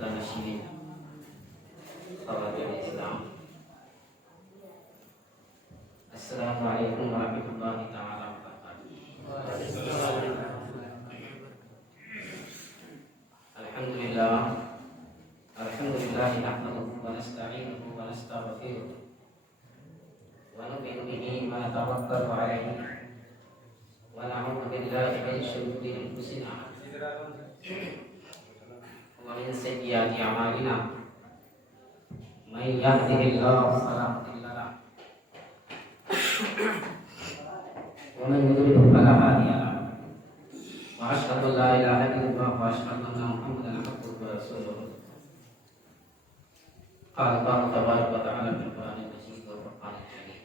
نشین خواتین اسلام، السلام علیکم ورحمۃ اللہ تعالی وبرکاتہ۔ الحمدللہ نحمده ونستعینه ونستغفره ونؤمن به ونتوکل علیہ ونعوذ باللہ من شرور انفسنا ومن سیئات اعمالنا، من يهده الله فلا مضل له ومن يضلل فلا هادي له، واشهد ان لا اله الا الله واشهد ان محمدا عبده ورسوله۔ قال الله تبارك وتعالى في القرآن المجيد والفرقان الحميد: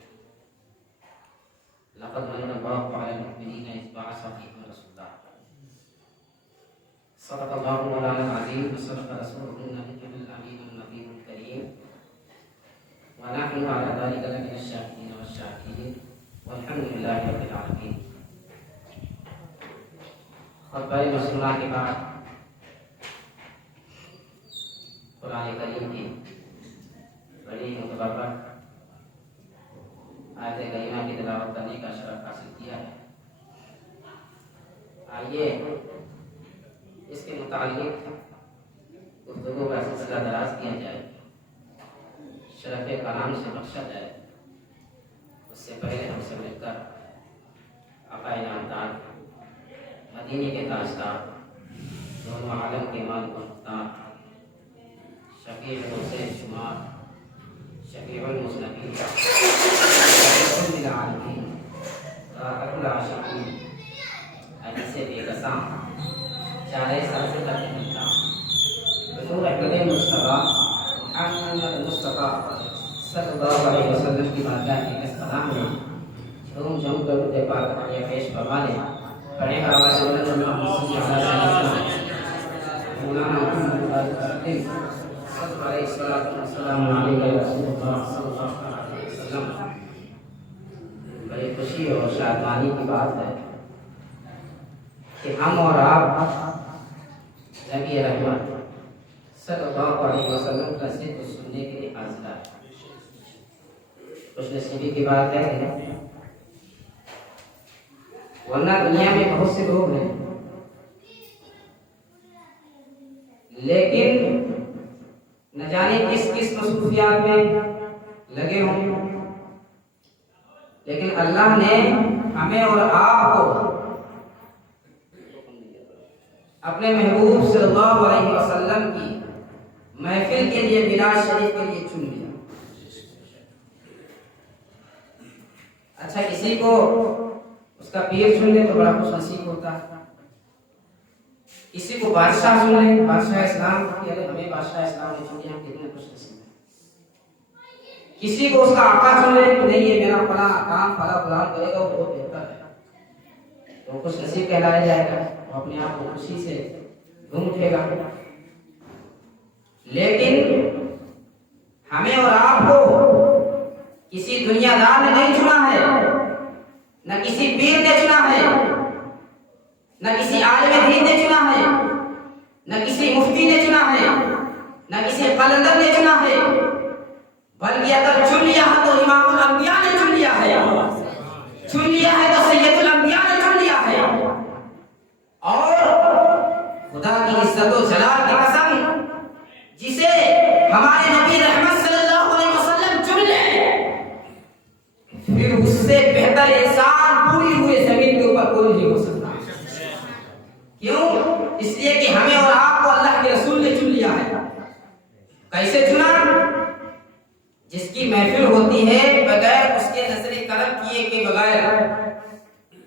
لقد من الله على المؤمنين إذ بعث فيهم رسولا، صدق الله مولانا العظيم وصدق رسوله النبي الأمين النبي الكريم، ونحن على ذلك لمن الشاهدين والشاكرين، والحمد لله رب العالمين۔ خطبہ مسلمہ کے بعد قرآن کریم کی بڑی متبرک آیت کریمہ کی تلاوت کرنے کا شرف حاصل کیا ہے۔ آئیے اس کے متعلق گفتگو کا سلسلہ دراز کیا جائے، شرف کلام سے بخشا جائے۔ اس سے پہلے ہم سے مل کر آقا نامدار، مدینے کے تاجدار، دونوں عالم کے مالک و مختار، شفیع حسین شمار، شفیع المذنبین، شفیع العالمین، راحت العاشقین، انیس بے کساں، چارے سر سے تک ملتا، حضور احمد مصطفیٰ محمد مصطفیٰ صلی اللہ علیہ وسلم کی بارگاہ کے استقام میں جھوم جھوم کر درود پاک عالیہ پیش فرما لیں۔ پڑھیں آواز سے بلند اللہم صلی علی سیدنا مولانا محمد وسلم صلی علیہ السلام علیہ رسول اللہ صلی اللہ علیہ وسلم۔ بڑی خوشی اور شادمانی کی بات ہے کہ ہم اور آپ نبی رحمت صلی اللہ علیہ وسلم کا ذکر سننے کے لیے حاضر ہے۔ خوش نصیبی کی بات ہے کہ ورنہ دنیا میں بہت سے لوگ ہیں، لیکن نہ جانے کس کس مصروفیات میں لگے ہوں، لیکن اللہ نے ہمیں اور آپ کو اپنے محبوب صلی اللہ علیہ وسلم کی محفل کے لیے، میلاد شریف کے لیے چن لیا۔ اچھا، کسی کو اس کا پیر چن لے تو بڑا خوش نصیب ہوتا ہے، کسی کو بادشاہ چن لے، بادشاہ اسلام کہ ہمیں بادشاہ اسلام نے چن لیا، کتنے خوش نصیب ہیں۔ کسی کو اس کا آقا چن لے کہ نہیں یہ میرا فلاں کام فلاں فلاں کرے گا، وہ بہت بہتر ہے، تو خوش نصیب کہلایا جائے گا، وہ اپنے آپ کو خوشی سے جھوم اٹھے گا۔ لیکن ہمیں اور آپ کو کسی دنیا دار نے نہیں چنا ہے، نہ کسی پیر نے چنا ہے، نہ کسی عالم دین نے چنا ہے، نہ کسی مفتی نے چنا ہے، نہ کسی قلندر نے چنا ہے، بلکہ اگر چن لیا ہے تو امام الانبیاء نے چن لیا ہے، چن لیا ہے تو سید الانبیاء نے چن لیا ہے۔ اور خدا کی عزت و جلال کی قسم، جسے ہمارے نبی رحمت صلی اللہ علیہ وسلم چن لے، پھر اس سے بہتر انسان پوری ہوئے زمین کے اوپر کوئی نہیں ہو سکتا۔ کیوں؟ اس لیے کہ ہمیں اور آپ کو اللہ کے رسول نے چن لیا ہے۔ کیسے چنا؟ جس کی محفل ہوتی ہے بغیر اس کے نظر کرم کیے کے بغیر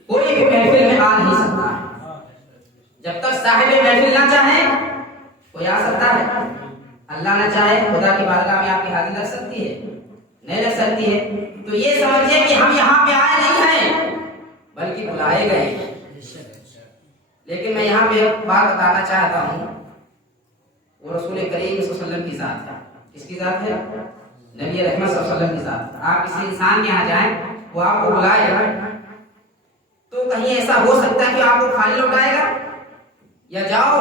کوئی بھی محفل میں آ نہیں سکتا ہے۔ جب تک صاحب محفل نہ چاہے کوئی آ سکتا ہے؟ اللہ نہ چاہے خدا کی بارگاہ میں آپ کی حاضری لگ سکتی ہے؟ نہیں لگ سکتی ہے۔ تو یہ سمجھیے کہ ہم یہاں پہ آئے نہیں ہیں بلکہ بلائے گئے ہیں۔ لیکن میں یہاں پہ ایک بات بتانا چاہتا ہوں، وہ رسول کریم صلی اللہ علیہ وسلم کی ذات ہے۔ کس کی ذات ہے؟ نبی رحمت صلی اللہ علیہ وسلم کی ذات ہے۔ آپ کسی انسان کے یہاں جائیں، وہ آپ کو بلائے تو کہیں ایسا ہو سکتا ہے کہ آپ کو خالی لوٹائے گا؟ یا جاؤ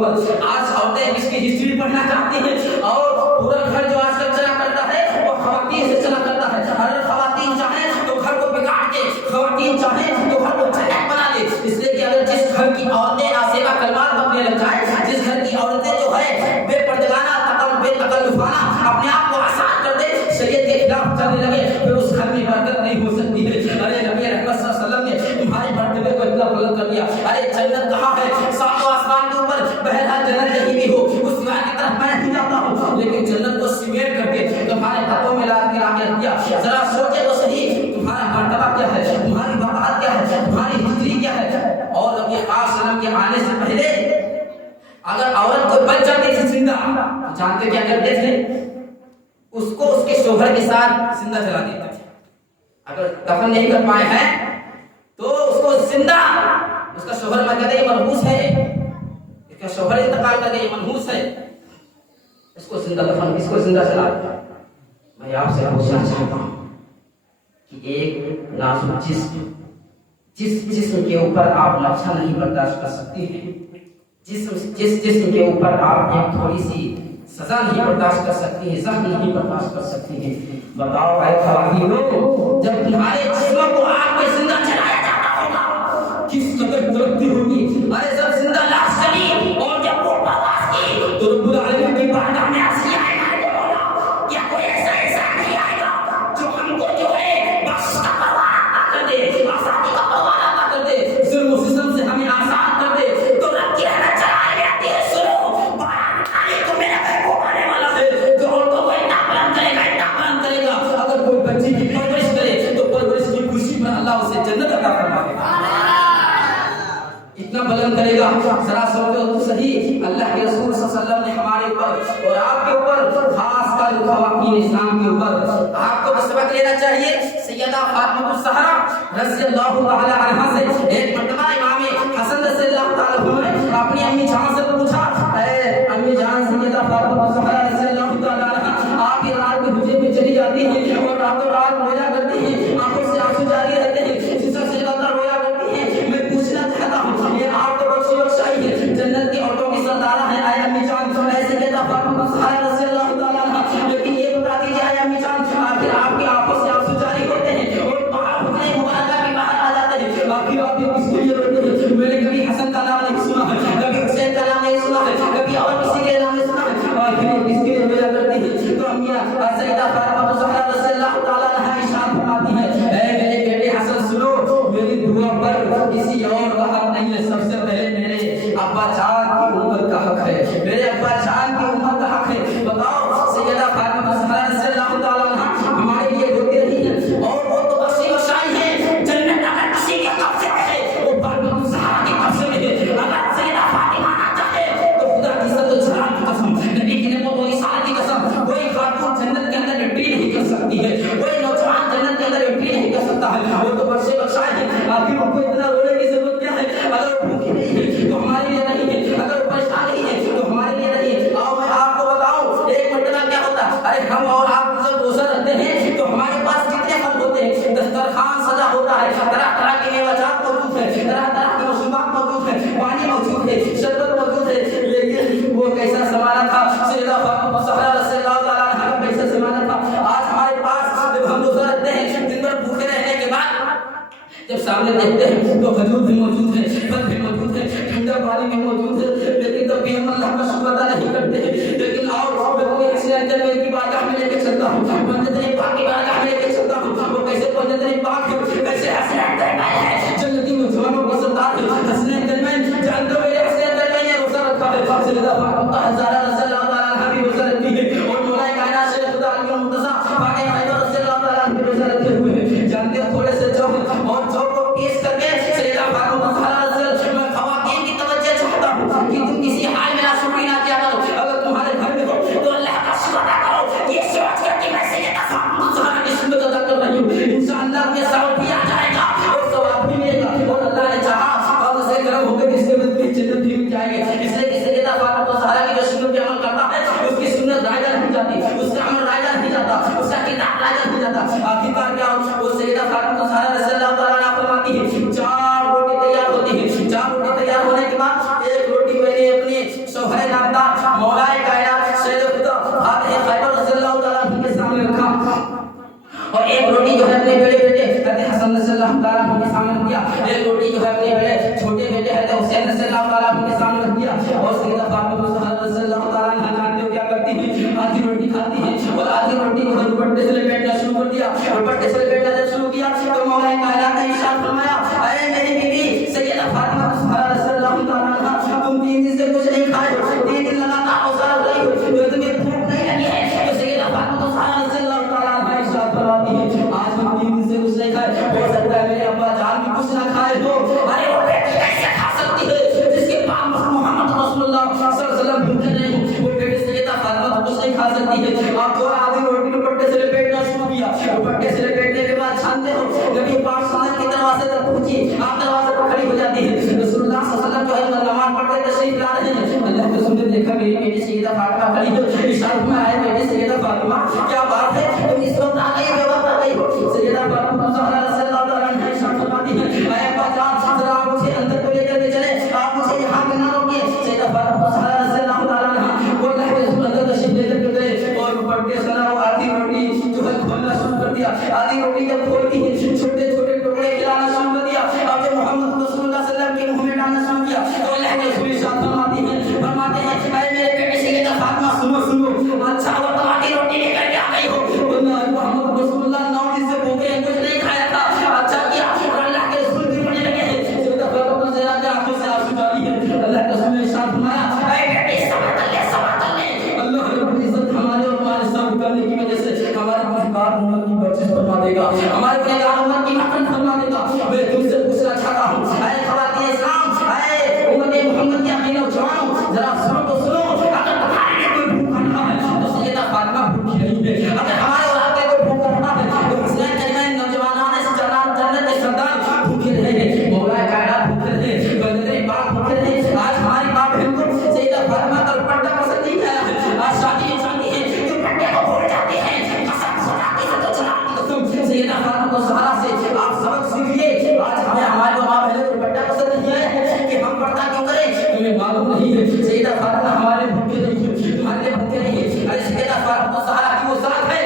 اوپر. آج عورتیں اس کی ہسٹری پڑھنا چاہتی ہیں اور پورا گھر جو آج کل چلا کرتا ہے وہ خواتین سے چلا کرتا ہے. اگر خواتین چاہیں تو گھر کو بگاڑ کے، خواتین چاہیں تو گھر کو چٹک بنا دے. اس لیے کہ اگر جس گھر کی عورتیں آسیبہ کلمات بکنے لگ جائیں، جس گھر کی عورتیں جو ہے بے پردگانہ بے تکلفانہ اپنے آپ کو آسان کر دے، شریعت کے خلاف چلنے لگے، پھر اس گھر میں برکت نہیں ہو سکتی ہے. ارے نبی رحمت صلی اللہ علیہ وسلم نے تمہارے مرتبے کو اتنا بلند کر دیا. ارے جنت کہاں ہے؟ ساتوں آسمان کے اوپر. بہرحال جنت کہیں بھی ہو، اس سوائے کی طرف میں نہیں جاتا ہوں، لیکن جنت کو سیمنٹ کر کے تمہارے قدموں میں لا کے رکھ دیا. ذرا سوچے تو صحیح، تمہارا مرتبہ کیا ہے، تمہاری بقات کیا ہے، تمہاری ہسٹری کیا ہے. اور نبی خاص وسلم کے آنے سے پہلے اگر عورت کو بچ جاتی تھی زندہ، تو جانتے کیا کرتے تھے؟ اس کو اس کے شوہر کے ساتھ زندہ جلا دیتے تھے. اگر دفن نہیں کر پائے ہیں تو اس کو زندہ، اس کا شوہر مر گیا یہ منحوس ہے، اس کا شوہر انتقال کر گیا یہ منحوس ہے، اس کو زندہ دفن، اس کو زندہ جلا دیا. میں آپ سے پوچھنا چاہتا ہوں کہ ایک نازک جس جسم کے اوپر آپ لفظ نہیں برداشت کر سکتی ہیں، جس جسم کے اوپر آپ ایک تھوڑی سی سزا نہیں برداشت کر سکتی ہیں، زخم نہیں برداشت کر سکتی ہیں، بتاؤ اے خواتینوں، جب تمہارے جسموں کو آگ میں زندہ جلایا جاتا ہوگا کس قدر ترقی ہوگی. ارے جب زندہ لاش چلی اور جب وہ آواز کی تو رب العالمین کی بارگاہ میں عرض کیا ہے، کیا کوئی ایسا نہیں آئے گا جو ہم کو جو ہے بخش کا پروانہ کر دے، آزادی کا پروانہ کر دے، ظلم و ستم سے ہمیں آزاد کر دے. تو رب کی رحمت چلا جاتی ہے. سنو باران آنے تو میرا محبوب آنے والا ہے جو عورتوں کو اتنا بلند کرے گا، اتنا بلند کرے گا. اگر کوئی بچی کی پرورش کرے تو پرورش کی خوشی پر اللہ اسے جنت عطا فرمائے گا، اتنا بلند کرے گا. ذرا سوچو تو صحیح، اللہ کے رسول صلی اللہ علیہ وسلم نے ہمارے اوپر اور آپ کے اوپر، خاص کر خواتین اسلام کے اوپر آپ کو سبق لینا چاہیے. سیدہ فاطمہ الزہرا رضی اللہ تعالی عنہا سے ایک مرتبہ امام حسن رضی اللہ تعالی عنہ نے اپنی امی جان سے پوچھا، اے امی جان سیدہ فاطمہ الزہرا رضی اللہ تعالی عنہا، آپ یہ رات کے حجرے میں چلی جاتی ہیں اور راتوں رات رویا کرتی ہیں، آنکھوں سے آنسو جاری رہتے ہیں، جسم سے زیادہ رویا کرتی ہیں. میں پوچھنا چاہتا ہوں، یہ آپ تو بخشی بخشائی ہے، جنت کی عورتوں کی سردارہ ہے اے امی جان ایسے سیدہ فاطمہ الزہرا رضی اللہ تعالی عنہا، لیکن یہ بتا دیجیے اے امی جان، آخر آپ کی آنکھوں سے آنسو جاری ہوتے ہیں اور حجرے مبارکہ کے باہر آ جاتے ہیں، آخر آپ یہ کس کے لیے روتے ہیں؟ میں نے کبھی حسن کا نام نہیں سنا ہے، کبھی حسین کا نام نہیں سنا ہے، کبھی اور کسی کے نام نہیں سنا ہے، آخر یہ کس کے لیے رویا کرتی ہیں؟ تو امیاں سیدہ فاطمہ الزہرا رضی اللہ تعالی عنہا ارشاد فرماتی ہیں، اے میرے بیٹے حسن سنو، میری دعا پر کسی اور کا حق نہیں ہے، سب سے پہلے میرے ابا جان کی امت کا حق ہے، میرے ابا جان کی امت کا حق ہے. بتاؤ سیدہ فاطمہ الزہرا رضی اللہ تعالی عنہا ہمارے لیے روتی رہی ہیں اور وہ تو بخشی بخشائی ہے. جنت اگر کسی کے قبضے میں ہے وہ فاطمہ الزہرا کے قبضے میں ہے. اگر سیدہ فاطمہ نہ چاہے تو خدا کی عزت و جلال کی قسم، نبی کی نعمت و رسالت کی قسم، کوئی خاتون جنت کے اندر انٹری نہیں کر سکتی ہے، کوئی نوجوان جنت کے اندر انٹری نہیں کر سکتا ہے. وہ تو بخشی بخشائی ہے. آخر ان کو اتنا رونے کی ضرورت کیا ہے؟ اگر بھوکی نہیں ہے تو ہمارے لیے نہیں ہے، اگر پریشان نہیں ہے تو ہمارے لیے نہیں ہے. آؤ میں آپ کو بتاؤں ایک مرتبہ کیا ہوتا ہے. ارے ہم اور آپ جب روزہ رکھتے ہیں تو ہمارے پاس کتنے پھل ہوتے ہیں، دسترخوان سجا ہوتا ہے، طرح طرح کے میوہ جات موجود ہیں، طرح طرح کے مشروبات موجود ہیں، پانی موجود ہے، شربت موجود ہے. لیکن وہ کیسا زمانہ تھا، سیدہ فاطمہ الزہرا رضی اللہ تعالی عنہا کا کیسا زمانہ تھا. آج ہمارے پاس جب ہم روزہ رکھتے ہیں دن بھر بھوکے رہنے کے بعد جب سامنے دیکھتے ہیں تو کھجور بھی موجود ہے، پھل بھی موجود ہے، ٹھنڈا پانی بھی موجود ہے، لیکن تب بھی ہم اللہ کا شکر ادا نہیں کرتے ہیں. لیکن آؤ میں کوئی حسین جنت کی بارگاہ میں لے کے چلتا ہوں، منزل پاک کی بارگاہ میں لے کے چلتا ہوں. وہ کیسے منزل پاک ہے، کیسے حسین جنت ہے، جنتی نوجوانوں کی سردار ہے. حسین جنت جانتے ہو میرے حسین جنت نے روزہ رکھا ہے. سیدہ فاطمہ الزہرا رضی اللہ تعالی عنہا بھی روزہ رکھتی ہے اور مولا کائنات شیخ خدا عالم المرتضیٰ پاک حیدر رضی اللہ تعالی عنہ بھی روزہ رکھے ہوئے ہیں. جانتے ہو تھوڑے سے اور جو کو پیش کر کے سیدہ فاطمہ الزہرا رضی اللہ عنہا خواتین کی توجہ چاہتا ہوں. اور ایک روٹی جو ہے اپنے بڑے بیٹے حضرت حسن رضی اللہ تعالیٰ عنہ کے سامنے رکھ دیا، ایک روٹی جو ہے اپنے بڑے چھوٹے بیٹے حضرت حسین رضی اللہ تعالیٰ عنہ کے سامنے رکھ دیا، اور سیدہ فاطمہ الزہرا رضی اللہ تعالیٰ عنہ جانتے ہو کیا کرتی ہیں، آدھی روٹی کھاتی ہیں اور آدھی روٹی کو دوپٹے سے لپیٹنا شروع کر دیا، دوپٹے سے لپیٹنا جب شروع کیا تو مولا کائنات نے ارشاد فرمایا، اے میری بیوی سیدہ فاطمہ الزہرا رضی اللہ تعالیٰ عنہ، تم 3 دن سے کچھ نہیں کھائے ہو، 3 دن لگاتار روزہ رکھ رہی ہو، جو تمہیں بھوک نہیں لگی ہے، تو سیدہ فاطمہ الزہرا رضی اللہ تعالیٰ عنہ ارشاد فرماتی ہے، آج ہم 3 دن سے کچھ نہیں کھائے، ہو سکتا ہے میرے ابا جان بھی کچھ نہ کھائے ہو، ارے وہ بیٹی کیسے کھا سکتی ہے جس کے پاس محمد رسول اللہ صلی اللہ علیہ وسلم بھوکے نہیں ہو، وہ بیٹی سیدہ فاطمہ کچھ نہیں کھا سکتی ہے، آپ کو آدھی روٹی دوپٹے سے لپیٹنا شروع کیا، دوپٹے سے لپیٹنے کے بعد جانتے ہو نبی پاک صلی اللہ علیہ وسلم کے دروازے تک پہنچی، آپ دروازے پر کھڑی ہو جاتی ہے، رسول اللہ صلی اللہ علیہ وسلم جو ہے نماز پڑھتے تشریف لا رہے ہیں، اللہ کے رسول نے دیکھا میری بیٹی سیدہ فاطمہ کھڑی ہے، ارشاد میں آئے بیٹی سیدہ فاطمہ کیا بات ہے تم اس وقت آ گئی بے وقت آ گئی ہو، سیدہ فاطمہ الزہرا رضی اللہ تعالیٰ عنہ ارشاد فرماتی ہے، اے ابا جان ذرا آپ مجھے اندر کو لے کر کے چلے، آپ مجھے یہاں پہ نہ روکیے، سیدہ فاطمہ الزہرا رضی اللہ تعالیٰ عنہ وہ اللہ کے رسول اندر تشریف لے کر کے گئے اور دوپٹے سے وہ آدھی روٹی جو ہے کھولنا شروع کر دیا، آدھی روٹی جب کھولتی ہے چھوٹے چھوٹے ٹکڑے کھلانا شروع کر دیا، اب جب محمد رسول اللہ صلی اللہ علیہ وسلم کے منہ میں ڈالنا شروع کیا تو اللہ کے رسول ارشاد فرماتے ہیں اے میرے بیٹے سیدہ فاطمہ سنو اچھا وہ تم آدھی روٹی لے کر کے آ گئی ہو، ورنہ محمد رسول اللہ 9 دن سے بھوکے ہیں کچھ نہیں کھایا تھا، اچھا کیا اور اللہ کے رسول بھی پڑھنے لگے ہیں، سیدہ فاطمہ ذرا کے آنکھوں سے آنسو ڈالی ہے، اللہ کے رسول نے ارشاد فرمایا اے بیٹی صبر کر لے، اللہ رب العزت ہمارے اور تمہارے صبر کرنے کی وجہ سے ہمارے گناہگار امت کی بخشش فرما دے گا، ہمارے گناہگار امت کی مغفرت فرما دے گا، میں تم سے پوچھنا چاہتا ہوں اے خواتین اسلام، اے امت محمد کے عقیدہ جوانوں ذرا سنو تو سنو، اگر تمہارے لیے کوئی بھوکا رہا ہے تو سیدہ فاطمہ بھوکی نہیں ہے، اگر ہمارے اور آپ کے کوئی بھوکا رہا ہے تو حسین کریمین نوجوانان اس جنت کے سردار بھوکے رہے ہیں، مولا کائنات بھوکے رہے ہیں، بندے پاک بھوکے رہے ہیں، آج ہماری ماں بہن کو سیدہ فاطمہ کا دوپٹہ پسند نہیں آیا، آج شادی ہے دوپٹے کو بھول جاتے ہیں، قسم خدا کی تو قسم سیدہ فاطمہ الزہرا سے آپ سبق سیکھیے، آج ہمیں ہمارے ماں بہن کو دوپٹہ پسند نہیں ہے کہ ہم پردہ کیوں کریں، ہمیں معلوم نہیں ہے سیدہ فاطمہ ہمارے بھوکے نہیں ہے، ہمارے بھوکے نہیں ہے، ارے سیدہ فاطمہ الزہرا کی وہ ذات ہے،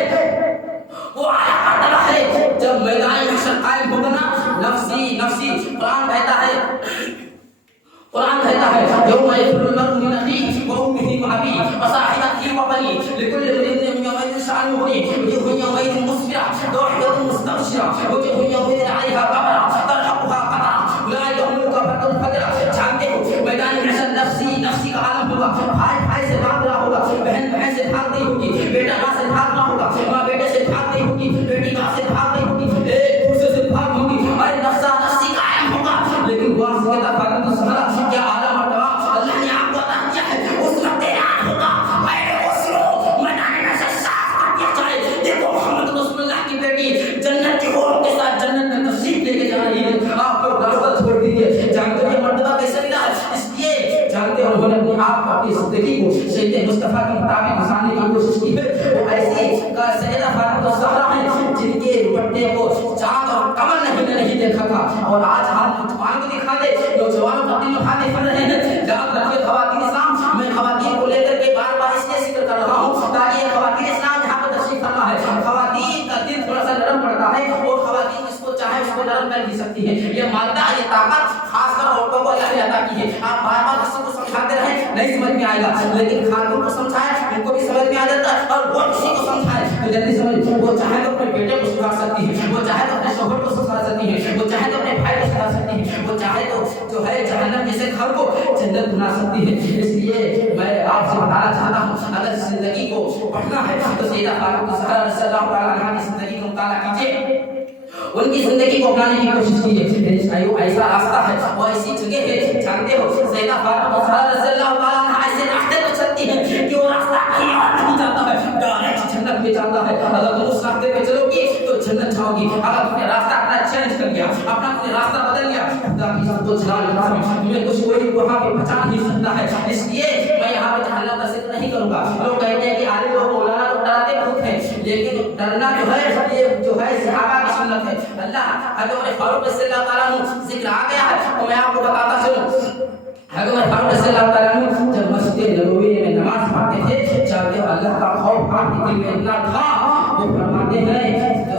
وہ اعلیٰ مرتبہ ہے، جب میدان محشر قائم ہوگا نا نفسی نفسی قرآن کہتا ہے یوم یفر المرء من اخیہ وامہ وابیہ وصاحبتہ وبنیہ لکل امرئ منہم یومئذ شأن یغنیہ وجوہ یومئذ مسفرۃ ضاحکۃ مستبشرۃ وجوہ یومئذ علیہا غبرۃ ترہقها قترۃ اولئک هم الکفرۃ الفجرۃ، جانتے ہو میدان محشر نفسی نفسی کا عالم ہوگا، بھائی بھائی سے بھاگ رہا ہوگا، بہن بہن سے بھاگ رہی ہوگی، بیٹا ماں سے بھاگ رہا ہوگا، ماں بیٹے سے بھاگ رہی ہوگی، بیٹی ماں سے بھاگ رہی ہوگی، ایک دوسرے سے بھاگ ہوگی، ارے نفسا نفسی قائم ہوگا، لیکن وہ سیدہ فاطمہ الزہرا کیا اعلیٰ مرتبہ اللہ نے آپ کو عطا کیا ہے، اس وقت اعلان ہوگا اے غسلو میدان محشر صاف کر دیا جائے، دیکھو محمد رسول اللہ کی بیٹی جنت کی حوروں کے ساتھ جنت میں تشریف لے کے جا رہی ہے، آپ کو راستہ چھوڑ دیجیے، جانتے ہیں مرتبہ کیسے ملا، اس لیے جانتے ہیں انہوں نے اپنے آپ اپنی زندگی کو سید مصطفیٰ کے مطابق گزارنے کی کوشش کی ہے، وہ ایسی کا سیدہ فاطمہ الزہرا ہیں جن کے دوپٹے کو چاند اور قمر نہیں دیکھا تھا، اور آج ہم نوجوان کو دکھا دے، نوجوانوں کو اپنی مخاطب بن رہے ہیں، یاد رکھیے خواتین اسلام، میں خواتین کو لے کر کے بار بار اس لیے ذکر کر رہا ہوں تاکہ یہ خواتین اسلام یہاں پر تشریف فرما ہے، خواتین کا دل تھوڑا سا نرم پڑتا ہے اور خواتین اس کو چاہے اس کو نرم کر بھی سکتی ہے، یہ مادہ یہ طاقت خاص کر عورتوں کو اللہ نے عطا کی ہے، آپ بار بار کسی کو سمجھاتے رہیں نہیں سمجھ میں آئے گا، لیکن خاتون کو سمجھائیں ان کو بھی سمجھ میں آ جاتا ہے، اور وہ کسی کو سمجھائے تو جلدی سمجھ، وہ چاہے تو اپنے بیٹے کو سکھا سکتی ہے، وہ چاہے تو اپنے شوہر کو سکھا سکتی ہے، وہ چاہے تو اپنے بھائی کو سکھا سکتی ہے، وہ چاہے تو جو ہے جہنم جیسے گھر کو جنت بنا سکتی ہے، اس لیے میں آپ سے بتانا چاہتا ہوں اگر زندگی کو پڑھنا ہے تو سیدہ فاطمہ الزہرا رضی اللہ تعالیٰ عنہا کی زندگی کا مطالعہ کیجیے، ان کی زندگی کو اپنانے کی کوشش کیجیے، ایسا راستہ ہے اور ایسی جگہ ہے، جانتے ہو سیدہ فاطمہ الزہرا رضی اللہ تعالیٰ عنہا ایسے راستے پہ چلتی ہے کہ وہ راستہ کہیں اور نہیں جاتا ہے، ڈائریکٹ جنت میں جاتا ہے، اگر تم اس راستے پہ چلو گی تو جنت جاؤ گی، اگر تم نے راستہ اپنا چینج کر لیا، اپنا تم نے راستہ بدل لیا، خدا کی عزت و جلال تمہیں کچھ کوئی وہاں پہ بچا نہیں سکتا ہے، اس لیے میں یہاں پہ جہنم کا ذکر نہیں کروں گا، لوگ کہتے ہیں کہ عالم لوگ مولانا لوگ ڈراتے بہت ہیں، لیکن ڈرنا جو ہے یہ جو ہے صحابہ کی سنت ہے، اللہ حضرت فاروق رضی اللہ تعالیٰ عنہ ذکر آ گیا ہے تو میں آپ کو بتاتا چلوں، حضرت فاروق رضی اللہ تعالیٰ عنہ جب مسجد نبوی میں نماز پڑھتے تھے، چاہتے اللہ کا خوف آپ کے دل میں اتنا تھا، وہ فرماتے ہیں جو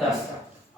10,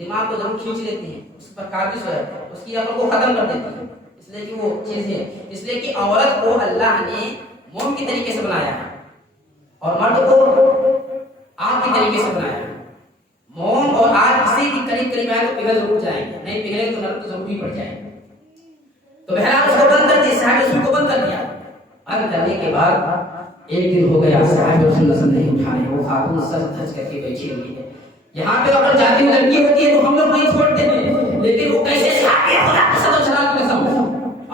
دماغ کو ضرور کھینچ لیتی ہیں، اس پر قابض ہو جاتی ہے، اس کی عقل کو ختم کر دیتی ہے، اس لیے کہ وہ چیز ہے، اس لیے کہ عورت کو اللہ نے موم کے طریقے سے بنایا ہے اور مرد کو آگ کے طریقے سے بنایا ہے۔ موم اور آگ کسی کے قریب قریب آئے تو پگھل ضرور جائیں گے، نہیں پگھلے تو نرک تو ضرور ہی پڑ جائیں گے۔ تو بہرحال اس کو بند کر دیا، صاحب رسول کو بند کر دیا۔ بند کرنے کے بعد ایک دن ہو گیا، صاحب رسول نظر نہیں اٹھا رہے، وہ خاتون سر دھج کر کے بیٹھی ہوئی ہے۔ یہاں پہ اگر جاتی ہوئی لڑکی ہوتی ہے تو ہم لوگ نہیں چھوڑتے ہیں، لیکن وہ کیسے صحابی خدا کی قسم جلال کی قسم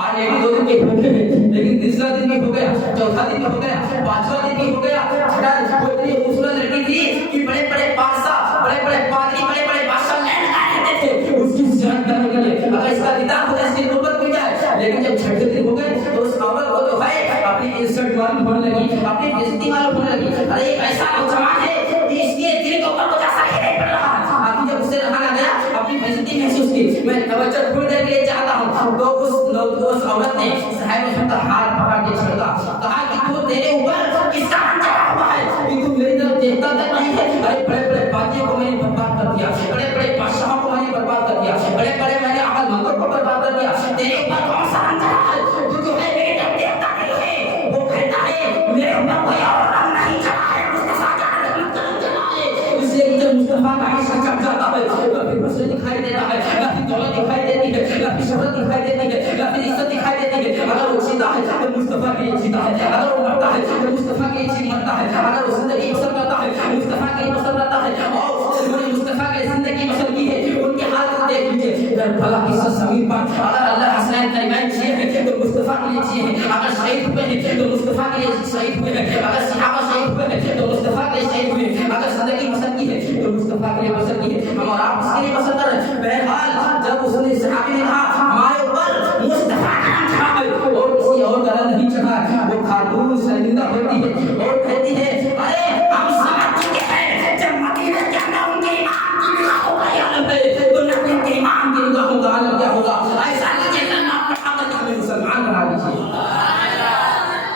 آج ایک دو دن کے بھوکے ہیں، لیکن تیسرا دن بھی ہو گیا، چوتھا دن بھی ہو گیا، پانچواں دن بھی ہو گیا، چھٹا دن وہ اتنی خوبصورت لڑکی تھی کہ بڑے بڑے بادشاہ، بڑے بڑے پادری، بڑے بڑے بادشاہ لین لگا لیتے تھے اس کی زیارت کرنے کے لیے، اگر اس کا دیدار ہو جائے، اس کی قربت مل جائے۔ لیکن جب چھٹے دن ہو گئے تو اس عورت کو جو ہے اپنی انسلٹ معلوم ہونے لگی، اپنی بےزتی معلوم ہونے لگی۔ ارے ایک ایسا نوجوان ہے کہ اس کے دل کے اوپر کچھ ایسا ہی نہیں پڑ رہا ہے، آپ جب اسے رہا نہ گیا اپنی بےزتی محسوس کی۔ میں توجہ تھوڑی دیر کے لیے چاہتا ہوں، تو اس عورت نے صاحب رسول کا ہاتھ پکڑ کے چھڑکا، کہا کہ تو تیرے اوپر کس کا من چڑھا ہوا ہے کہ تم میری طرف دیکھتا تک نہیں ہے؟ ارے بڑے بڑے پادریوں کو میں نے برباد کر دیا، بڑے بڑے بادشاہوں کو میں نے برباد کر دیا، بڑے بڑے میں نے عقل مندوں کو برباد کر دیا، تیرے اوپر کون سا من چڑھا ہے؟ تو جو ہے میری طرف دیکھتا نہیں ہے، وہ کہتا ہے میرے اوپر کوئی اور رنگ نہیں چڑھا ہے، مصطفیٰ کا رنگ چڑھا ہے۔ اس لیے جب مصطفیٰ کا عشق چڑھ جاتا ہے تو پھر حسن دکھائی دیتا ہے، یا پھر دولت دکھائی دیتی ہے، یا پھر شہرت دکھائی دیتی ہے، یا پھر عزت دکھائی دیتی ہے۔ اگر وہ جیتا ہے تو مصطفیٰ کے لیے جیتا ہے، اگر وہ مرتا ہے تو مصطفیٰ کے لیے مرتا ہے، اگر وہ زندگی بسر کرتا ہے مصطفیٰ کے لیے بسر کرتا ہے۔ اور انہوں نے مصطفیٰ کے لیے زندگی بسر کی ہے، ان کے حال کو دیکھ لیجیے، بھلا کی زمین پر اگر اللہ حسنین کریمین جیے ہیں تو مصطفیٰ کے لیے جیے ہیں، اگر شہید ہوئے ہیں تو مصطفیٰ کے لیے شہید ہوئے ہیں، اگر صحابہ شہید ہوئے ہیں تو مصطفیٰ کے لیے شہید ہوئے ہیں، اگر زندگی بسر کی ہے تو مصطفیٰ کے لیے بسر کی ہے۔ ہم اور آپ اس کے لیے بسر کر رہے ہیں۔ بہرحال جب اس نے صحابی نے کہا ہمارے اوپر مصطفیٰ کا رنگ چڑھا ہے اور کسی اور کا رنگ نہیں چڑھا ہے، وہ خاتون شرمندہ ہوتی ہے اور کہتی ہے ارے ہم سمجھ چکے ہیں جب مدینے کے اندر ان کے ایمان کی نگاہوں کا عالم ہے تو نبی کے ایمان کی نگاہوں کا عالم کیا ہوگا؟ ایسا لیجیے اللہ پڑھا کر کے ہمیں مسلمان بنا دیجیے،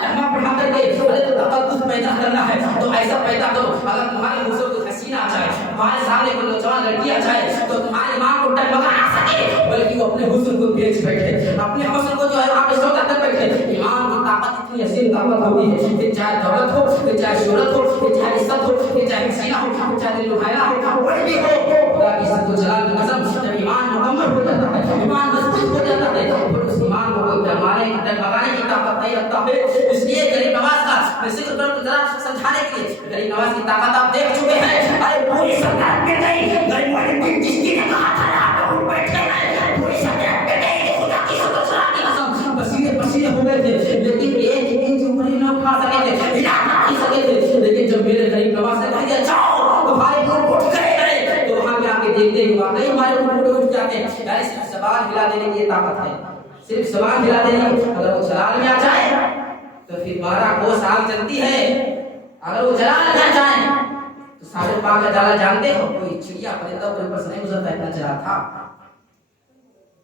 اللہ پڑھا کر کے ارے تو تقدس پیدا کرنا ہے تو ایسا پیدا کرو، اگر تمہارے حضور کو حسینہ آ جائے، تمہارے سامنے کوئی نوجوان لڑکی آ جائے تو تمہارے ماں کو ڈگمگا نہ سکے، بلکہ وہ اپنے حسن کو بیچ بیٹھے، اپنے حسن کو جو ہے وہاں پہ سودا کر بیٹھے۔ ایمان کی طاقت اتنی عظیم طاقت ہوتی ہے کہ چاہے دولت ہو، کہ چاہے شہرت ہو، کہ چاہے عزت ہو، کہ چاہے حسینہ ہو، کہ چاہے دل لبھایا ہو، کوئی بھی ہو، خدا کی عزت و جلال کی قسم جب ایمان مکمل ہو جاتا ہے، ایمان مضبوط ہو جاتا ہے، پھر اس ایمان کو کوئی ڈگمگانے کی طاقت نہیں رکھتا ہے۔ اس لیے غریب نواز کا میں ذکر کروں ذرا سمجھانے کے لیے، غریب نواز کی طاقت آپ دیکھ چکے ہیں، ارے پوری سرکار میں نہیں، غریب والدین جس کی نے کہا تھا آپ لوگ بیٹھ کے ہیں، پوری سرکار میں نہیں، خدا کی عزت و جلال کی قسم پسینے پسینے ہو گئے تھے، لیکن ایک انچ اوپر نہ اٹھا سکے تھے، ہلا نہیں سکے تھے، لیکن جب میرے غریب نواز نے کہا دیا جاؤ تمہارے اوپر اٹھ گئے تو وہاں پہ آ کے دیکھتے ہیں واقعی ہمارے اوپر اٹھ جاتے ہیں۔ یعنی صرف زبان ہلا دینے کی یہ طاقت ہے، صرف زبان ہلا دینے کی، اگر وہ جلال میں آ جائے تو پھر 12 کوس آگ جلتی ہے، اگر وہ جلال نہ جائے تو ساڑھے پاک کا جالا جانتے ہو، کوئی چڑیا پرندہ اوپر سے نہیں گزرتا، اتنا جلال تھا۔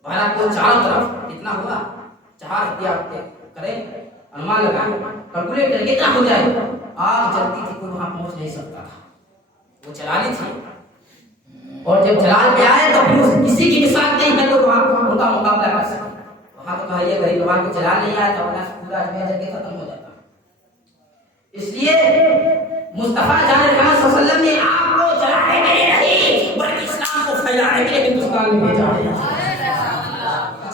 12 کوس چاروں طرف اتنا ہوا، چہار احتیاط کریں، انمان لگائیں، کیلکولیٹ کر کے کیا ہو جائے، آگ جلتی تھی کوئی وہاں پہنچ نہیں سکتا تھا، وہ جلالی تھی۔ اور جب جلال پہ آئے تو پھر کسی کی مثال نہیں ہے تو وہاں ان کا مقابلہ کر سکے، وہاں تو کہا یہ غریب نواز کو جلال نہیں آیا تو اپنا پورا اجمیر جل کے ختم ہو جاتا۔ اس لیے مصطفیٰ جان رحمت صلی اللہ علیہ وسلم نے آپ کو جلانے کے لیے نہیں بلکہ اسلام کو پھیلانے کے لیے ہندوستان میں بھیجا ہے۔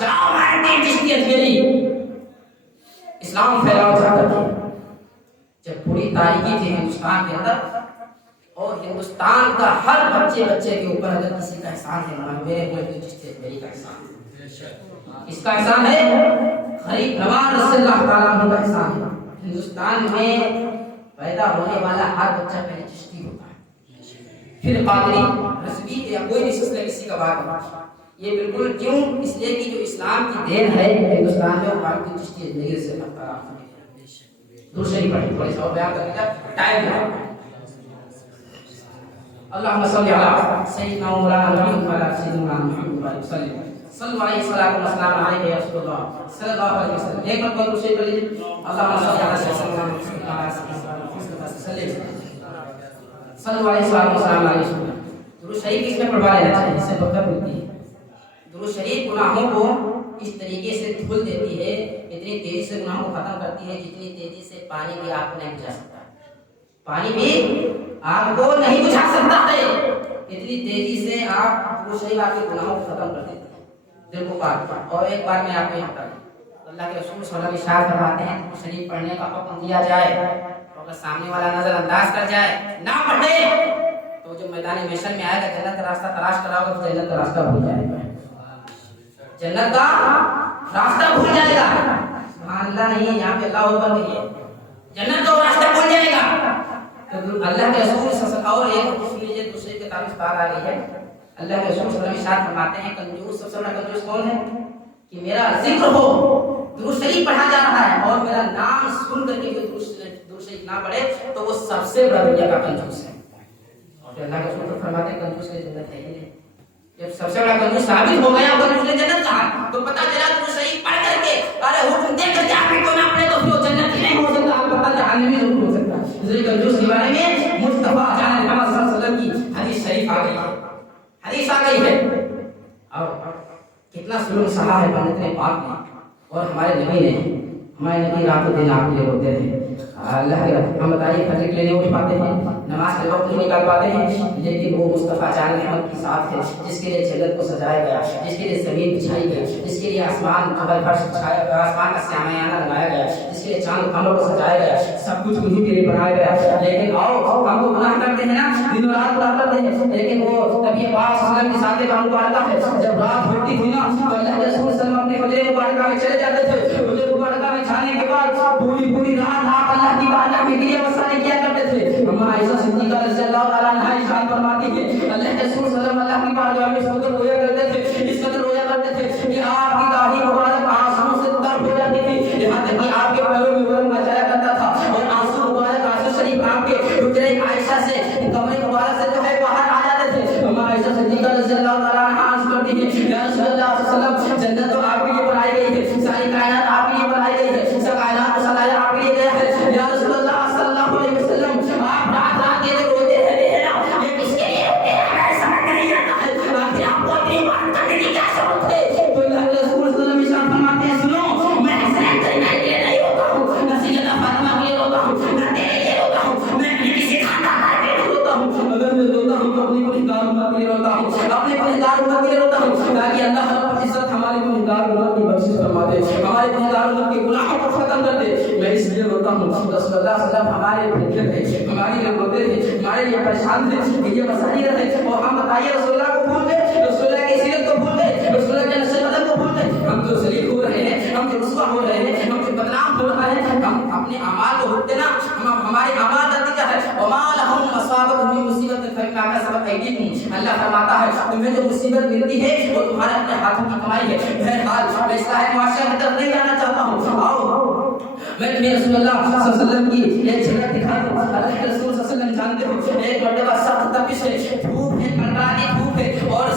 جاؤ مانتے جس کی اجمیری اسلام پھیلاؤ جا کر کے، جب پوری تاریخی تھی ہندوستان کے اندر اور ہندوستان کا ہر بچے کے اوپر اگر کسی کا احسان ہے میرے ملک کی جس کی اجمیری کا احسان ہے، اس کا احسان ہے غریب نواز رضی اللہ تعالیٰ عنہ کا احسان ہے۔ ہندوستان میں پیدا ہونے والا ہر بچہ پہلے چشتی ہوتا ہے، پھر قادری، رضوی یا کوئی بھی سلسلہ کسی کا بات نہیں۔ یہ بالکل کیوں؟ اس لیے کہ جو اسلام کی دین ہے ہندوستان میں وہ کی چشتی زندگی سے اللہ تعالیٰ دوسرے ہی پڑھی، تھوڑی سا اور بیان کرنے کا ٹائم ہے۔ اللہم صلی علی سیدنا مولانا محمد وعلی سیدنا محمد وعلی وسلم صلی اللہ علیہ وسلم السلام علیکم یا رسول اللہ صلی اللہ علیہ وسلم۔ ایک مرتبہ دوسرے پڑھ لیجیے، اللہم صلی علی سیدنا محمد وعلی سیدنا محمد وسلم صلی اللہ علیہ وسلم۔ درود شریف اس میں پڑھوا لینا چاہیے، اس سے برکت ملتی ہے۔ درود شریف گناہوں کو اس طریقے سے دھل دیتی ہے، اتنی تیزی سے گناہوں کو ختم کرتی ہے جتنی تیزی سے پانی بھی آگ کو نہیں بجھا سکتا، پانی بھی آگ کو نہیں بجھا سکتا ہے، اتنی تیزی سے آپ درود شریف آپ کے گناہوں کو ختم کر دیتے ہیں، دل کو پاک۔ اور ایک بار میں آپ کو یہاں پر اللہ کے رسول صلی اللہ علیہ وسلم فرماتے ہیں درود شریف پڑھنے کا حکم دیا جائے، اگر سامنے والا نظر انداز کر جائے نہ پڑھے تو جو میدان محشر میں آئے گا جنت کا راستہ تلاش کرا ہوگا تو جنت کا راستہ بھول جائے گا، جنت کا راستہ بھول جائے گا۔ سبحان اللہ نہیں ہے یہاں پہ اللہ اوپر نہیں ہے، جنت کا راستہ بھول جائے گا۔ تو اللہ کے رسول صلی اللہ علیہ وسلم اور ایک سن لیجیے دوسرے کے تعلق بات آ رہی ہے، اللہ کے رسول صلی اللہ علیہ وسلم فرماتے ہیں کنجوس سب سے بڑا کنجوس کون ہے کہ میرا ذکر ہو، درود شریف پڑھا جا رہا ہے اور میرا نام سن کر کے درود شریف نہ پڑھے تو وہ سب سے بڑا دنیا کا کنجوس ہے۔ اور اللہ کے رسول فرماتے ہیں کنجوس کی جنت ہے ہی نہیں۔ جب سب سے بڑا کنجوس ثابت ہو گیا کنجوس نے جنت کہا تو پتہ چلا درود شریف پڑھ کر کے ارے حکم دے کر کے آپ کو نہ پڑھے تو پھر جنت ہی نہیں ہو سکتا، آپ پتہ جہنم میں ضرور ہو سکتا ہے۔ اس لیے کنجوس کے بارے میں مصطفیٰ جان محمد صلی اللہ علیہ وسلم کی حدیث شریف آ گئی ہے، حدیث آ گئی ہے۔ اور کتنا سلوک سہا ہے بندے پاک نے، اور ہمارے نبی نے، ہمارے نبی رات و دن آپ کے لیے ہوتے ہیں۔ اللہ کے ہم بتائیے فجر کے لیے نہیں اٹھ پاتے ہیں، نماز کے وقت نہیں نکال پاتے ہیں، لیکن وہ مصطفیٰ جان محمد کی ساتھ ہے جس کے لیے جنت کو سجایا گیا، جس کے لیے زمین بچھائی گئی، جس کے لیے آسمان جو ہے فرش بچھایا گیا، آسمان کا سیامانہ لگایا گیا، جس کے لیے چاند قمر کو سجایا گیا، سب کچھ انہیں کے لیے بنایا گیا۔ لیکن آؤ ہم تو گناہ کرتے ہیں نا، دن رات گناہ کرتے ہیں، لیکن وہ نبی پاک صلی اللہ علیہ وسلم کی ساتھ کا مبارکہ ہے، جب رات ہوتی تھی نا تو اللہ کے رسول صلی اللہ علیہ وسلم اپنے حجرے مبارکہ میں چلے جاتے تھے، حجرے مبارکہ میں جانے کے بعد پوری رات آپ اللہ کی بارگاہ میں گریہ وسالے کیا کرتے تھے۔ ہم عائشہ صدیقہ رضی اللہ تعالیٰ عنہا ارشاد فرماتی ہے اللہ کے رسول صلی اللہ علیہ وسلم اللہ کی بارگاہ میں اس قدر رویا کرتے تھے، اس قدر رویا کرتے تھے کہ آپ کی داڑھی مبارک آنسوؤں سے تر ہو جاتی تھی، یہاں تک کہ آپ کے پیروں میں ورم مچایا کرتا تھا، اور آنسو مبارک آنسو شریف آپ کے حجرے عائشہ سے کمرے مبارک سے جو ہے باہر آ جاتے تھے۔ ہم عائشہ صدیقہ رضی اللہ تعالیٰ عنہا عرض کرتی ہے یا رسول اللہ صلی اللہ علیہ وسلم جنت تو آپ کے لیے بنائی گئی ہے، ساری کائنات آپ کے لیے بنائی گئی ہے، سب کائنات کو سلایا آپ کے لیے گیا ہے، یا رسول اللہ صلی اللہ علیہ وسلم آپ رات رات کے روتے رہتے ہیں نا یہ کس کے لیے ہوتے ہیں ہمیں سمجھ نہیں آتا ہے، آخر آپ کو اپنی بات کرنے کی کیا ضرورت ہے؟ تو اللہ کے رسول صلی اللہ علیہ وسلم فرماتے ہیں سنو میں حسین کرنے کے لیے نہیں ہوتا ہوں، نہ سیدہ فاطمہ کے لیے ہوتا ہوں، نہ تیرے لیے ہوتا ہوں، میں اپنے کسی خاندان کے لیے ہوتا ہوں، اگر میں روتا ہوں تو اپنی گنہگار امت کے لیے روتا ہوں، اپنے گنہگار امت کے لیے روتا ہوں تاکہ اللہ رب العزت ہمارے گنہگار امت کی بخشش فرما دے، ہمارے گنہگار امت کے گناہوں کو ختم کر دے۔ میں اس لیے روتا ہوں رسول اللہ صلی اللہ علیہ وسلم ہمارے بھوکے تھے، ہمارے لیے روتے تھے، ہمارے لیے پریشان تھے، یہ مسائل رہے، اور ہم بتائیے رسول اللہ کو بھول گئے، رسول اللہ کی سیرت کو بھول گئے، رسول اللہ کے نقش قدم کو بھول گئے، ہم جو ذلیل ہو رہے ہیں، ہم جو رسوا ہو رہے ہیں، ہم جو بدنام ہو رہے ہیں، ہم اپنے اعمال کو بھولتے نا، ہم ہمارے اعمال کا نتیجہ ہے وما لهم مصابۃ من مصیبۃ فبما کسبت ایدیکم، اللہ فرماتا ہے تمہیں جو مصیبت ملتی ہے وہ تمہارے اپنے ہاتھوں کی کمائی ہے۔ بہرحال میں اصلاح معاشرہ کی طرف نہیں جانا چاہتا ہوں، آؤ میں رسول اللہ صلی اللہ علیہ وسلم کی ایک جھلک دکھا دوں۔ اللہ کے رسول صلی اللہ علیہ وسلم جانتے ہو ایک مرتبہ سخت تپش ہے، دھوپ ہے، کڑکڑاتی دھوپ ہے، اور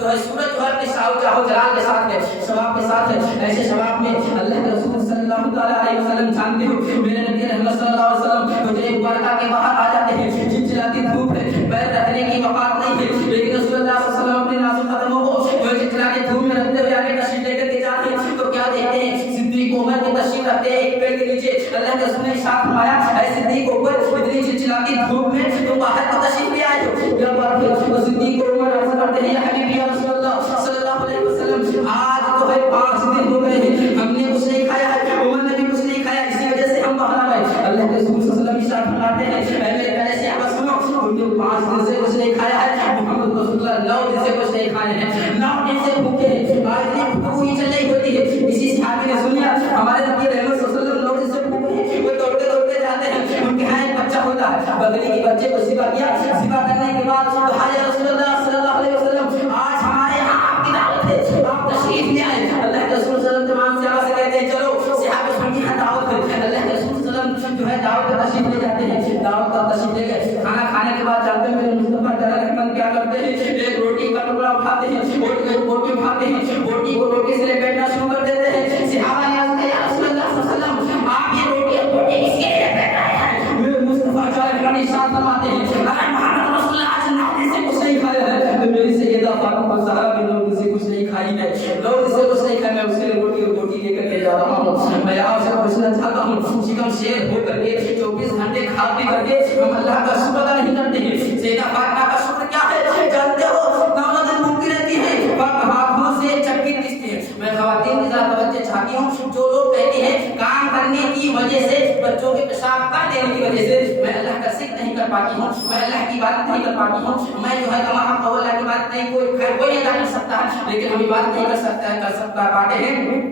جو ہے سورج جو ہے اپنے چاہو جلال کے ساتھ ہے، شباب کے ساتھ ہے، ایسے شباب میں اللہ کے رسول صلی اللہ تعالیٰ علیہ وسلم جانتے ہو میرے نبی رحمت صلی اللہ علیہ وسلم حجرے مبارکہ کے باہر آ جاتے ہیں، چلچلاتی دھوپ ہے، پیر رکھنے کی وقت نہیں ہے، لیکن رسول اللہ صلی اللہ علیہ وسلم اپنے نازک قدموں کو چلچلاتی دھوپ میں رکھتے ہوئے آگے تشریف لے کر کے جاتے ہیں تو کیا دیکھتے ہیں صدیق عمر کی تشریف رکھتے ہیں ایک پیڑ کے نیچے۔ اللہ کے رسول نے ارشاد فرمایا اے صدیق عمر اتنی چلچلاتی دھوپ میں تم باہر کو تشریف لے آئے ہو، کیا بات ہے؟ تو صدیق عمر عرض کرتے ہیں یا حبیبی یا رسول اللہ صلی اللہ علیہ وسلم آج تو ہے 5 دن ہو گئے ہیں ہم نے کچھ نہیں کھایا ہے، عمر نے بھی کچھ نہیں کھایا، اسی وجہ سے ہم باہر آ گئے۔ اللہ کے رسول صلی اللہ علیہ وسلم ارشاد فرماتے ہیں اے میرے پیارے صحابہ سنو، تم نے 5 دن سے کچھ نہیں کھایا ہے، محمد رسول اللہ 9 دن سے کچھ نہیں کھائے ہیں، 9 دن سے بھوکے ہیں، آج بھی بھوک ہی چل رہی ہوتی ہے۔ اسی صحابی نے سنیا ہمارے نبی رحمت صلی اللہ علیہ وسلم 9 دن سے بھوکے ہیں، وہ دوڑتے دوڑتے جاتے ہیں، ان کے ہاں ایک بچہ ہوتا ہے، بکری کے بچے کو ذبح کیا، ذبح کرنے کے بعد کہا یا رسول اللہ صلی اللہ علیہ وسلم آج ہمارے یہاں آپ کی دعوت ہے، آپ تشریف لے آئے۔ اللہ کے رسول صلی اللہ علیہ وسلم تمام صحابہ سے کہتے ہیں چلو صحابہ سن کی دعوت ہے۔ اللہ کے رسول صلی اللہ علیہ وسلم جو ہے دعوت کا تشریف لے جاتے ہیں، دعوت کا تشریف لے گئے، کھانا کھانے کے بعد جانتے ہیں میرے مصطفیٰ جلال احمد کیا کرتے ہیں، ایک روٹی کا ٹکڑا اٹھاتے ہیں، روٹی اٹھاتے ہیں، روٹی کو روٹی سے لپیٹنا شروع کر دیتے ہیں۔ صحابہ نے عرض کیا یا رسول اللہ صلی اللہ علیہ وسلم آپ یہ روٹی کس کے لیے لپیٹ رہے ہیں؟ میرے مصطفیٰ جلال احمد ارشاد فرماتے ہیں اگر محمد رسول اللہ آج 9 دن سے کچھ نہیں کھایا ہے میری سیدہ فاطمہ الزہرا نے لوگوں سے کچھ نہیں کھائی ہے، لوگوں سے کچھ نہیں کھائی، میں اس کے لیے روٹی لے کر کے جا رہا ہوں. میں آپ سے پوچھنا چاہتا ہوں شکم شیر ہو کر کے 24 گھنٹے کھا پی کر کے ہم اللہ کا شکر ادا نہیں کرتے ہیں. سیدہ فاطمہ کا شکر کیا ہے جانتے ہو؟ نماز ممکن رہتی ہے پر ہاتھوں سے چکی پیستے ہیں. میں خواتین کی ذرا توجہ چاہتی ہوں، جو لوگ کہتے ہیں کام کرنے کی وجہ سے، بچوں کے پیشاب کر دینے کی وجہ سے میں اللہ کا ذکر نہیں کر پاتی ہوں، میں اللہ کی بات نہیں کر پاتی ہوں، میں جو ہے تمام اللہ کی بات نہیں کوئی ادا کر سکتا ہے، لیکن ہم بات نہیں کر سکتا پاتے ہیں.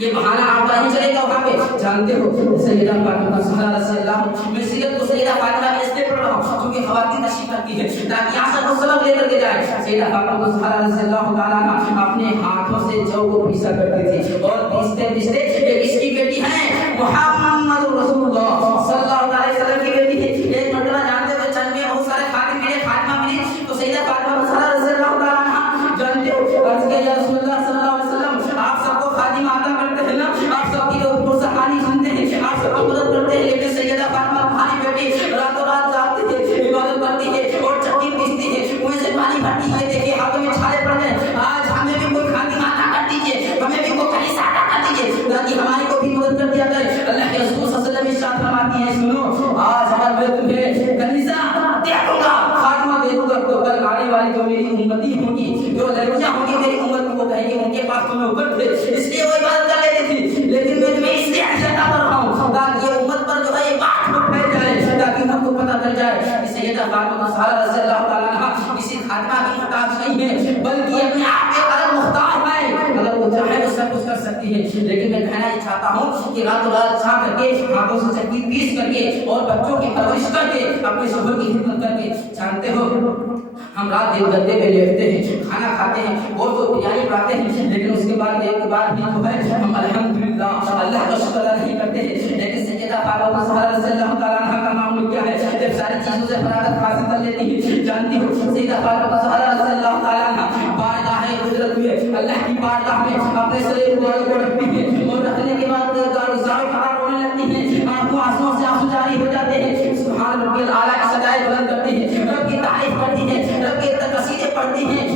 یہ بہانہ آپ کا نہیں چلے گا وہاں پہ. جانتے ہو سیدہ فاطمہ الزہرا رضی اللہ، میں سیرت کو سیدہ فاطمہ کے اس لیے پڑھ رہا ہوں کیونکہ خواتین تشریف رکھتی ہے تاکہ یہاں سے سبق لے کر کے جائے. سیدہ فاطمہ الزہرا رضی اللہ تعالیٰ عنہ اپنے ہاتھوں سے جو کو پیسا کرتی تھی اور پیستے پیستے ایک اس کی بیٹی ہے محمد رسول اللہ صلی اللہ علیہ وسلم کی بیٹی ہے. ایک مرتبہ جانتے ہو چند میں بہت سارے خادم ملے، خادمہ ملی، تو سیدہ فاطمہ الزہرا رضی اللہ تعالیٰ عنہ جانتے ہو عرض کیا یا رسول اللہ صلی اللہ علیہ وسلم آپ سب کو خادم عطا کرتے ہیں نا، آپ سب کی پرسکانی سنتے ہیں، آپ سب کو مدد کرتے ہیں، لیکن سیدہ فاطمہ تمہاری بیٹی راتوں رات جاگتی ہے، عبادت کرتی ہے اور چکی پیستی ہے، کنویں سے پانی بھرتی ہے. دیکھیے ہاتھوں میں چھالے پڑ گئے، آج ہمیں بھی کوئی خادم عطا کر دیجیے، ہمیں بھی کوئی کلیسا عطا کر دیجیے تاکہ ہماری کو بھی مدد کر دیا جائے. اللہ کے رسول صلی اللہ علیہ وسلم ارشاد فرماتی ہیں سنو آج اگر میں تمہیں کلیسا دے دوں گا، خاتمہ دے دوں گا، تو کل آنے والی جو میری امتی ہوگی، جو لڑکیاں ہوں گی میری امت کو، وہ کہیں گے ان کے پاس تو نوکر تھے اس لیے وہ عبادت کر لیتی تھی، لیکن میں تمہیں اس لیے عطا کر رہا ہوں تاکہ یہ امت پر جو ہے یہ بات پھیل جائے، تاکہ امت کو پتہ چل جائے کہ سیدہ فاطمہ الزہرا رضی اللہ تعالیٰ عنہ کسی خاتمہ کی محتاج نہیں ہے بلکہ اپنے آپ کے قدر مختار ہے. اگر وہ چاہے تو سب کچھ کر سکتی ہے، لیکن میں کہنا یہ چاہتا ہوں کہ راتوں رات چھا کر کے ہاتھوں سے چکی پیس کر کے اور بچوں کی پرورش کر کے اپنے شوہر کی خدمت کر کے. جانتے ہو ہم رات دن گدے پہ لیٹتے ہیں، کھانا کھاتے ہیں اور تو بریانی کھاتے ہیں، لیکن اس کے بعد ایک بار بھی جو ہے ہم الحمدللہ اللہ کا شکر ادا نہیں کرتے ہیں. لیکن سیدہ فاطمہ الزہرا رضی اللہ تعالیٰ عنہ کا معمول کیا ہے جب ساری چیزوں سے فراغت حاصل کر لیتی ہے. جانتی ہو سیدہ فاطمہ الزہرا رضی اللہ تعالیٰ عنہ بارگاہ قدرت میں اللہ کی بارگاہ میں اپنے سر مبارک کو رکھتی ہے اور رکھنے کے بعد زارو فرار ہونے لگتی ہیں، آنسوں سے آنسو جاری ہو جاتے ہیں. سبحان ربی الاعلیٰ کی صدائیں بلند کرتی ہیں، رب کی تعریف کرتی ہیں، رب کے قصیدے پڑھتی ہیں.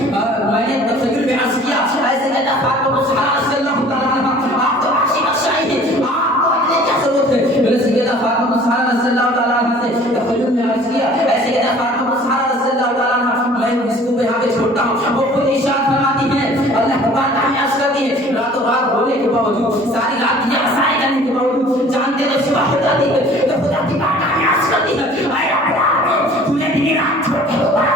میں نے تفسیر میں عرض کیا ایسے کہتا فاطمہ الزہرا رضی اللہ تعالیٰ عنہ آپ تو عرشی بخشائی ہیں، آپ کو اپنے کیا ضرورت ہے. میں نے سیدہ فاطمہ الزہرا رضی اللہ تعالیٰ عنہ سے تفسیر میں عرض کیا ایسے کہتا فاطمہ الزہرا رضی اللہ تعالیٰ عنہ میں اس کو یہاں پہ چھوڑتا ہوں، وہ خود ارشاد فرماتی ہے اللہ کی بارگاہ میں عرض کرتی ہے راتوں رات ہونے کے باوجود، ساری رات یہ عصائیں کرنے کے باوجود، جانتے تو صبح ہو جاتی ہے تو خدا کی بارگاہ میں عرض کرتی ہے اے اللہ تو نے دن رات چھوڑ کے دوبارہ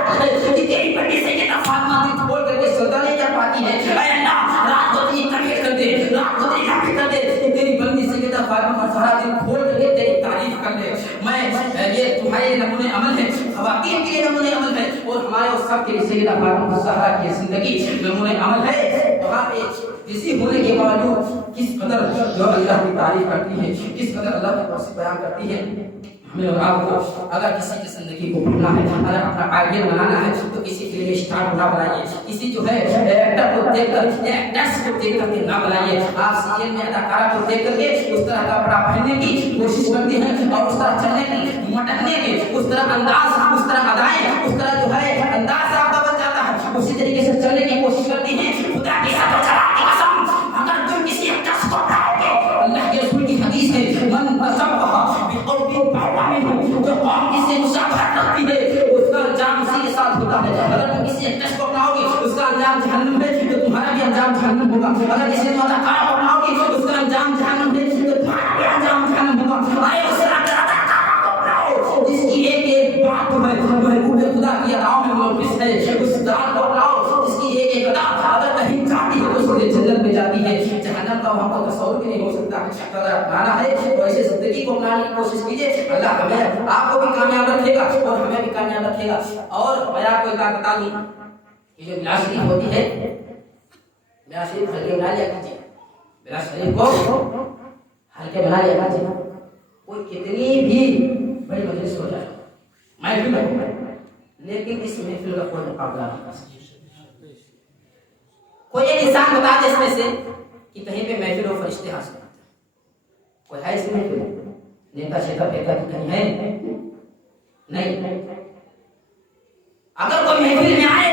کہ تیری بڑی سے یہ فاطمہ دن چھوڑ کر کے سودا نہیں کر پاتی ہے. اے اللہ رات کو تیری تربیت کر دے، رات کو تیری حفاظت کر دے کہ تیری بندی سے یہ فاطمہ الزہرا دن کھول کر کے تیری تعریف کر دے. میں یہ تمہارے نمونے عمل ہے، خواتین کے لیے نمونے عمل ہے اور ہمارے اس سب کے لیے سیدہ فاطمہ الزہرا کی زندگی نمونے عمل ہے. وہاں پہ کسی ہونے کے باوجود کس قدر جو اللہ کی تعریف کرتی ہے، کس قدر اللہ کے وصف بیان کرتی ہے. ہمیں اور آپ کو اگر کسی کی زندگی کو بھولنا ہے، اگر اپنا آئیڈیل بنانا ہے تو کسی فلم اسٹار کو نہ بنائیے، کسی جو ہے ایکٹر کو دیکھ کر یا ایکٹرس کو دیکھ کر کے نہ بنائیے. آپ سیریل میں اداکارہ کو دیکھ کر کے اس طرح کپڑا پہننے کی کوشش کرتی ہیں اور اس طرح چلنے کی، مٹکنے کی، اس طرح انداز، اس طرح ادائیں، اس طرح جو ہے انداز آپ کا بن جاتا ہے، اسی طریقے سے چلنے کی کوشش کرتی ہیں. خدا کی قسم اگر تم کسی ایکٹرس کو اپناؤ گے، اللہ کے رسول کی حدیث ہے من تشبہ بقوم جو قوم کسی مشابہت رکھتی ہے اس کا انجام اسی کے ساتھ ہوتا ہے. اگر تم کسی ایکٹرس کو اپناؤ گے اس کا انجام جہنم ہے تو تمہارا بھی انجام جہنم ہوگا. اگر کسی اداکار کو اپناؤ گے اس کا انجام جہنم ہے تو تمہارا بھی انجام جہنم ہوگا. آئے اس اداکار کو اپناؤ جس کی ایک بات محبوب خدا کی اداؤں میں ملوث ہے، اس ذات کو اپناؤ جس کی ایک ادا اگر کہیں جاتی ہے تو اس کے جنت میں جاتی ہے. جہنم کا وہاں پر تصور بھی نہیں ہو سکتا. اگر اپنانا ہے تو ایسے زندگی کو اپنانے کی کوشش کیجیے، اللہ ہمیں آپ کو بھی کامیاب رکھے گا اور ہمیں بھی کامیاب رکھے گا. اور میں آپ کو ایک بات بتا دوں کہ جو میراث شریف ہوتی ہے، میراث شریف ہلکے بنا لیا کیجیے، میراث شریف کو ہلکے بنا لیا کیجیے. کوئی کتنی بھی بڑی مجلس ہو جائے محفل ہو، لیکن اس محفل کا کوئی مقابلہ نہیں کر سکتا. کوئی ایک انسان بتا دے اس میں سے کہ کہیں پہ محفل ہو فرشتے حاصل کرتے ہیں، کوئی ہے اس میں نیتا شیتا پھیکا کی کہیں ہے نہیں. اگر کوئی محفل میں آئے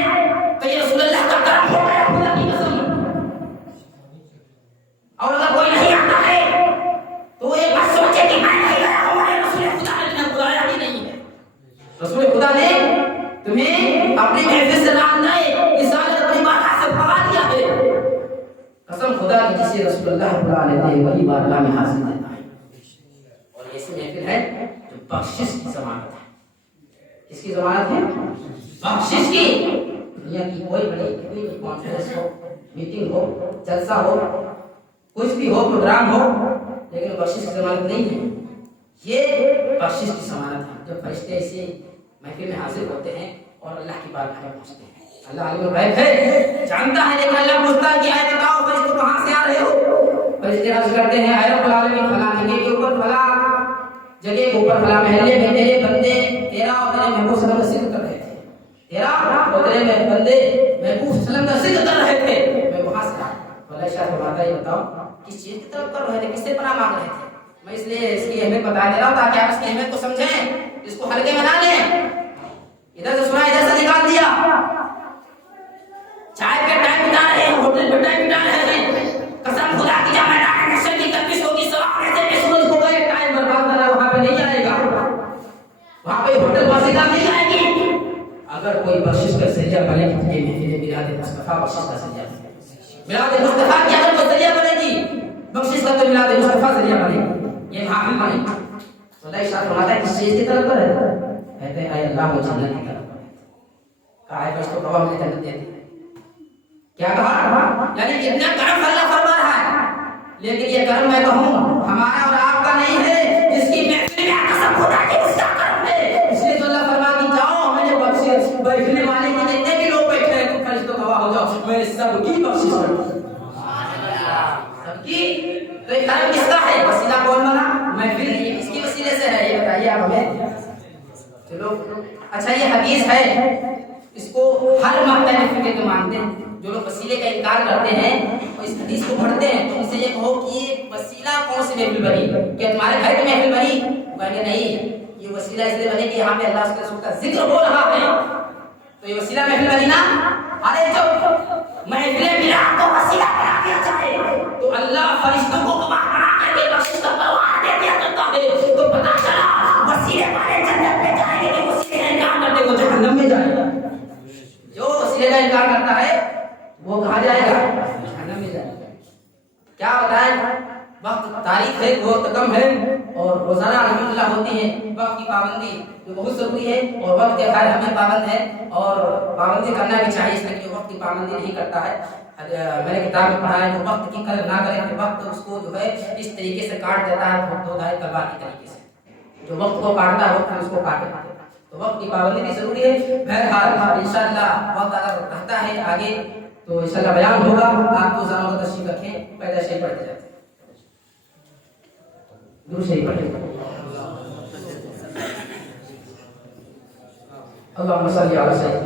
رسول خدا نے تمہیں اپنی محفل سے راندائے رسالت اپنی بارگاہ سے بھگا دیا ہے. قسم خدا کی جسے رسول اللہ بلا لیتے ہیں وہی بارگاہ میں حاصل دیتا ہے. اور ایسی محفل ہے جو بخشش کی ضمانت ہے. کس کی ضمانت ہے؟ بخشش کی. دنیا کی کوئی بڑی کانفرنس ہو، میٹنگ ہو، جلسہ ہو، کچھ بھی ہو، پروگرام ہو، لیکن بخشش کی ضمانت نہیں ہے. یہ بخشش کی ضمانت ہے جب فرشتے ایسے محفل میں حاضر ہوتے ہیں اور اللہ کی بارگاہ میں پہنچتے ہیں. اللہ عالم الغیب ہے، جانتا ہے، لیکن اللہ پوچھتا ہے کہ اے بتاؤ فرشتے کہاں سے آ رہے ہو؟ فرشتے عرض کرتے ہیں اے رب العالمین فلاں جگہ کے اوپر، فلاں جگہ کے اوپر، فلاں محلے میں تیرے بندے تیرا اور تیرے محبوب صلی اللہ علیہ وسلم کا ذکر کر رہے تھے. تیرا اور تیرے بندے محبوب صلی اللہ علیہ وسلم کا ذکر کر رہے تھے، میں وہاں سے آیا. اللہ شاہ فرماتا ہے بتاؤ کس چیز کی طرف کر رہے تھے، کس سے پناہ مانگ رہے تھے؟ میں اس لیے اس کی اہمیت بتا دے رہا ہوں تاکہ آپ اس کی اہمیت کو سمجھیں، اس کو ہلکے میں نہ لیں. ادھر سے سنا ادھر سے نکال دیا. چائے پہ ٹائم بتا رہے ہیں، ہوٹل پہ ٹائم بتا رہے ہیں. قسم خدا کی جب میدان حشر کی 31 ہوگی سوال ایسے کہ سورج کو گئے ٹائم برباد کرنا، وہاں پہ نہیں جائے گا، وہاں پہ ہوٹل باسیدہ نہیں آئے گی. اگر کوئی بخشش کا ذریعہ بنے تو یہ محفل میلاد مصطفیٰ بخشش کا ذریعہ بنے. میلاد مصطفیٰ کی اگر کوئی ذریعہ بنے گی بخشش کا تو میلاد مصطفیٰ ذریعہ بنے گی، یہ محفل بنے گی. تو اللہ ارشاد فرماتا ہے کس چیز کی طرف پر ہے؟ کہتے ہیں اے اللہ وہ جنت کی طرف پر ہے. کہا ہے بس تو گواہ مجھے جنت دے دی. کیا کہا؟ یعنی اتنا کرم اللہ فرما رہا ہے، لیکن یہ کرم میں کہوں ہمارا اور آپ کا نہیں ہے، جس کی محفل میں قسم خدا کی اس کا کرم ہے. اس لیے تو اللہ فرما کہ جاؤ میں نے بخشش بیٹھنے والے کے جتنے بھی لوگ بیٹھے ہیں تم فرشتوں گواہ ہو جاؤ میں نے سب کی بخشش کر دی. سب کی. تو یہ کرم کس کا ہے؟ وسیلہ کون بنا؟ محفل. یہ کس کی وسیلے سے ہے یہ بتائیے آپ ہمیں. چلو اچھا یہ حدیث ہے، اس کو ہر مکتب فقہ کے مانتے ہیں. جو لوگ وسیلے کا انکار کرتے ہیں اور اس حدیث کو پڑھتے ہیں تو ان سے یہ کہو کہ یہ وسیلہ کون سی محفل بنی؟ کیا تمہارے گھر کی محفل بنی؟ وہ کہیں گے نہیں، یہ وسیلہ اس لیے بنے کہ یہاں پہ اللہ اس کے رسول کا ذکر ہو رہا ہے، تو یہ وسیلہ محفل بنی نا. ارے جب محفل میلاد کو وسیلہ بنا دیا جائے تو اللہ فرشتوں کو گواہ بنا کر کے بخشش کا پروانہ دے دیا کرتا ہے. تو پتہ چلا وسیلے والے جنت میں جائیں گے کہ وسیلے کا انکار کرتے وہ جہنم میں جائیں گے. جو وسیلے کا انکار کرتا ہے وہ کہاں جائے گا؟ جہنم میں جائے گا. کیا بتائیں، وقت تاریخ ہے بہت کم ہے اور روزانہ الحمدللہ ہوتی ہے. وقت کی پابندی جو بہت ضروری ہے اور وقت کے خیر ہمیں پابند ہے اور پابندی کرنا بھی چاہیے، اس لیے جو وقت کی پابندی نہیں کرتا ہے. میں نے کتاب میں پڑھا ہے جو وقت کی قدر نہ کرے کہ وقت اس کو جو ہے اس طریقے سے کاٹ دیتا ہے دو دھائی تلوار کی طریقے سے. جو وقت کو کاٹتا ہے وقت اس کو کاٹے. تو وقت کی پابندی بھی ضروری ہے. بہرحال انشاءاللہ وقت اگر رہتا ہے آگے تو انشاءاللہ بیان ہوگا. آپ کو ذرا اور تشریف رکھیں، پیدا شریف پڑھتے جاتے ہیں. درود شریف پڑھیں. اللهم صل علی سیدنا